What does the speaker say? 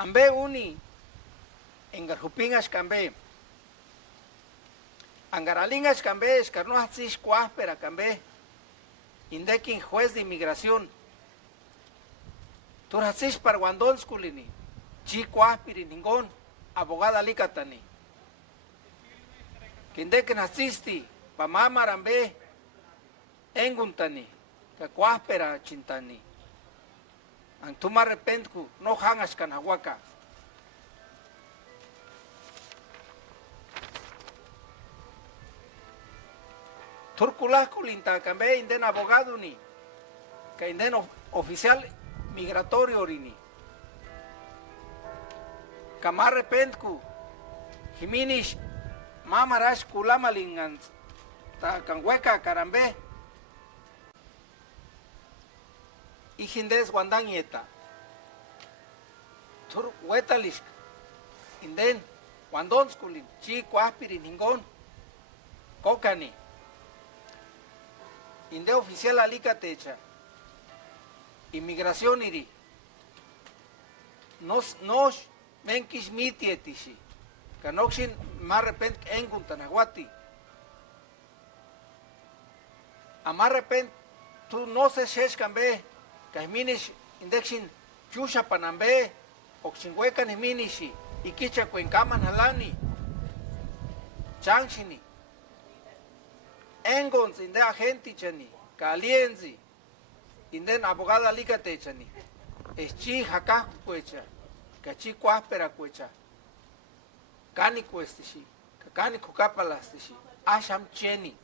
Ambe uni engarjupingas cambe. Angaralingas cambe, escarno hatsish cuáspera cambe. Indekin juez de inmigración. Turhatsish parguandón skulini. Chi cuáspiri ningún. Abogada likatani. Kindekin hatsisti. Pamamarambe. Enguntani. Kacuáspera chintani. Antuma repentku. No hangas kanahuaca. Turculasco linta cambe inden abogado ni que inden oficial migratorio rini camar repentku Jiminish mamarash kulamalingan ta canhueca carambe y jindes guandañeta tur huetalish inden guandonskulin chi cuaspirin hingon cocani Inde oficial alicatecha. Inmigración iri. Nos menkis mitietishi. Canoxin más repent enguntanahuati. A más repent tú no se sheshkambe. Kaiminish indexin chusha panambe. Oxinhuecan iminishi. Ikicha cuencaman halani. Chanchini. Engons inde agenti chani, calienzi, inden abogada likate chani, eschi hakah kuecha, kachi cuáspera kuecha, cani cuestishi, cani cucapalastishi, asham cheni.